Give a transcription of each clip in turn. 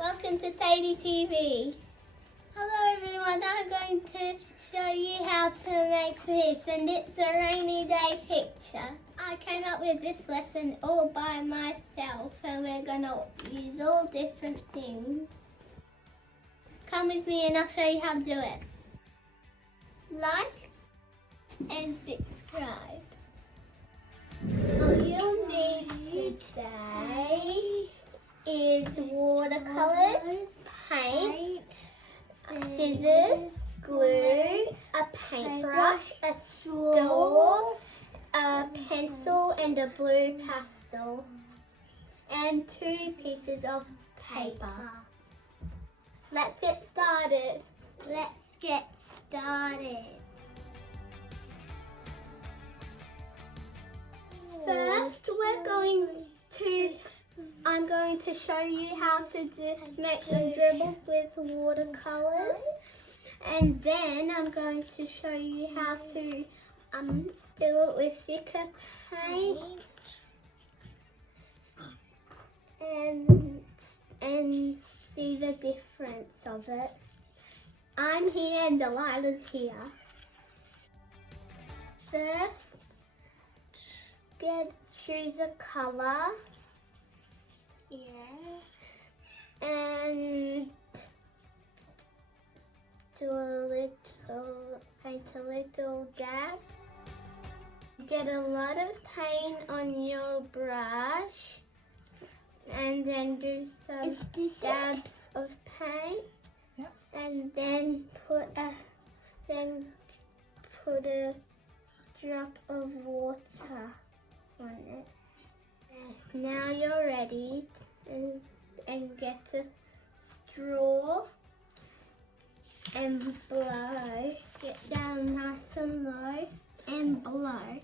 Welcome to SADIE TV. Hello everyone, I'm going to show you how to make this, and it's a rainy day picture. I came up with this lesson all by myself, and we're going to use all different things. Come with me and I'll show you how to do it. Like and subscribe. What you'll need today is watercolours, paint, scissors, glue, a paintbrush, a straw, a pencil and a blue pastel, and 2 pieces of paper. Let's get started. First, I'm going to show you how to make some dribbles with watercolours, and then I'm going to show you how to do it with thicker paint and see the difference of it. I'm here and Delilah's here. First, choose a colour. And paint a little dab. Get a lot of paint on your brush, and then do some dabs of paint. Yep. And then put a drop of water on it. Now you're ready, and get a straw and blow. Get down nice and low and blow.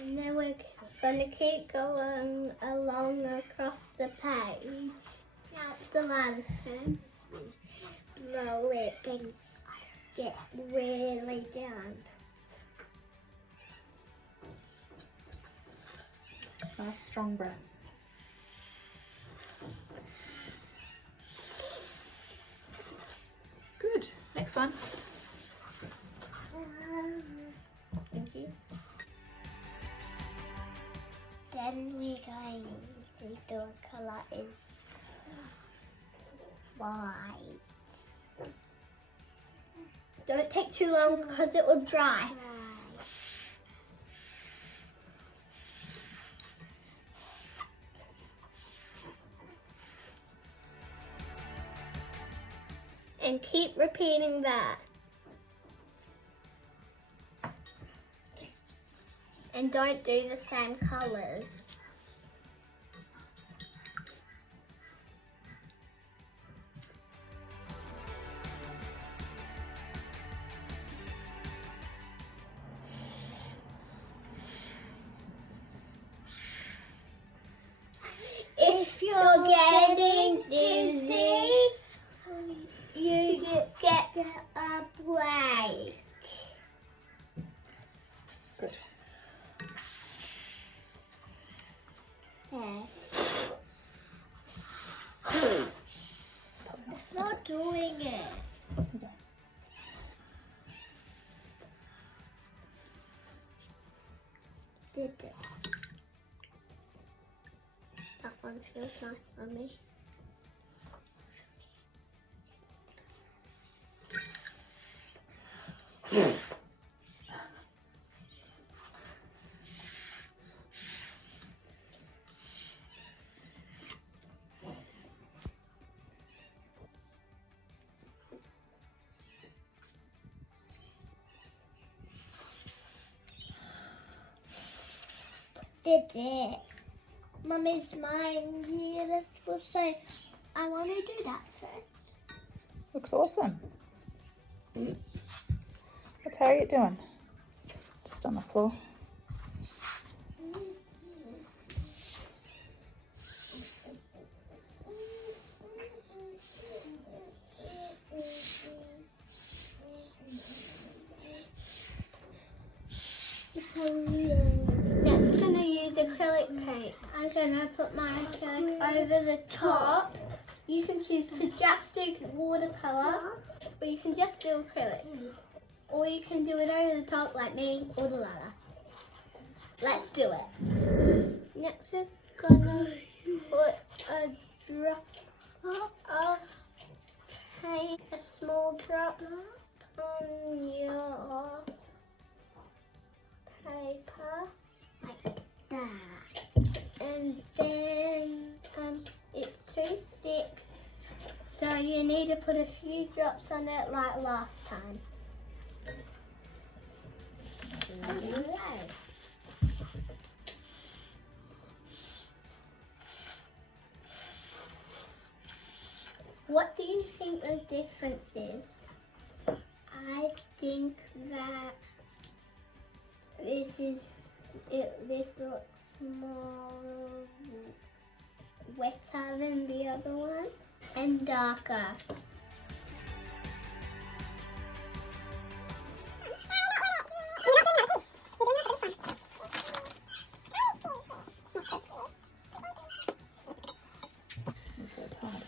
And then we're going to keep going along across the page. Now it's Delilah's turn. Blow it and get really down. Nice strong breath. Good. Next one. Thank you. Then we're going to do a colour is white. Don't take too long because it will dry. And keep repeating that. And don't do the same colours. If you're getting dizzy, you get a break. Good. Yeah. It's not doing it. Did it. That one feels nice for me. Did it. Mummy's mine beautiful, so I want to do that first. Looks awesome. What's Harriet doing? Just on the floor. gonna put my acrylic over the top. You can choose to just do watercolour, or you can just do acrylic. Or you can do it over the top like me or the ladder. Let's do it. Next I'm gonna put a drop of paint, a small drop on your paper. Like that. And then it's too thick, so you need to put a few drops on it like last time. What do you think the difference is? I think that this looks more wetter than the other one and darker. So it's hard.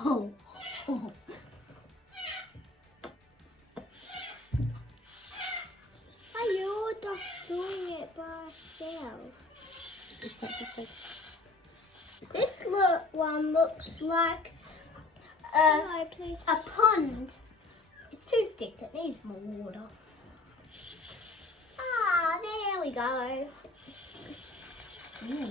Oh. You're just doing it by yourself. Is that just like... This one looks like a pond. It's too thick, it needs more water. Ah, there we go. There.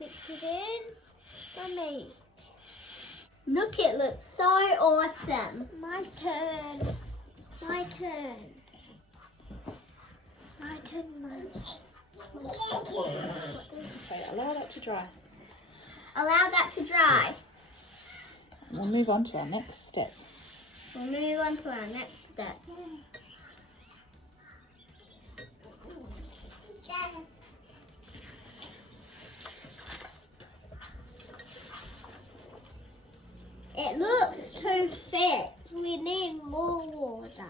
Mix it in for me. Look, it looks so awesome. My turn. My turn. My turn. Okay, allow that to dry. Allow that to dry. We'll move on to our next step. We'll move on to our next step. It looks too thick. We need more water.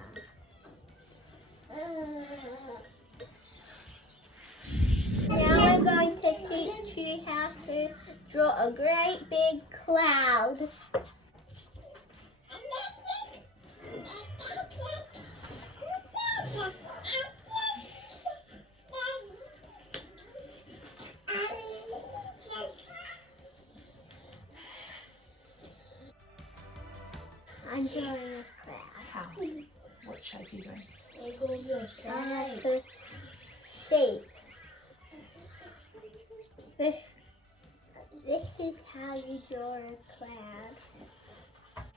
Now I'm going to teach you how to draw a great big cloud. I'm drawing a cloud. How? What shape are you doing? Shape. This is how you draw a cloud.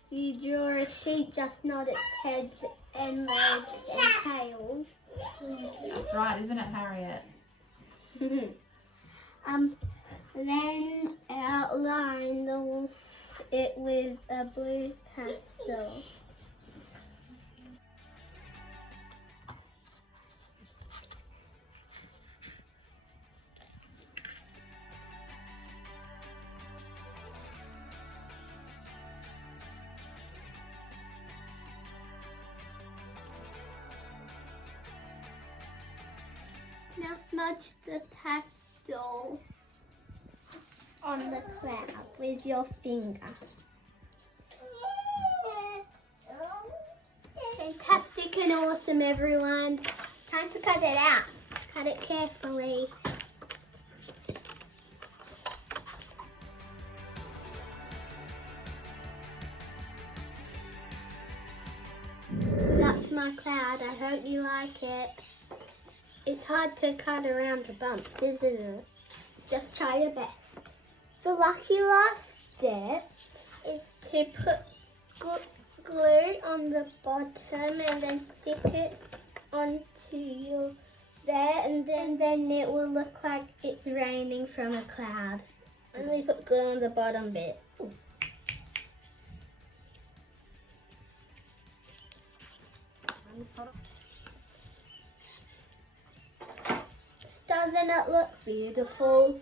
You draw a sheep, just not its heads and legs and tail. That's right, isn't it, Harriet? Then outline it with a blue pastel. Now smudge the pastel on the cloud with your finger. Fantastic and awesome, everyone. Time to cut it out. Cut it carefully. That's my cloud. I hope you like it. It's hard to cut around the bumps, isn't it? Just try your best. The lucky last step is to glue on the bottom and then stick it onto your there, and then it will look like it's raining from a cloud. Only put glue on the bottom bit. Ooh. Doesn't it look beautiful?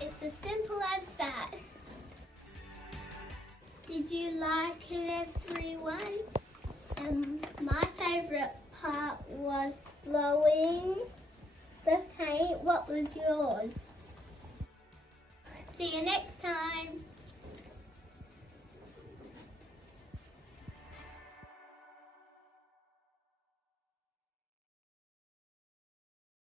It's as simple as that. Did you like it, everyone? My favourite part was blowing the paint. What was yours? See you next time.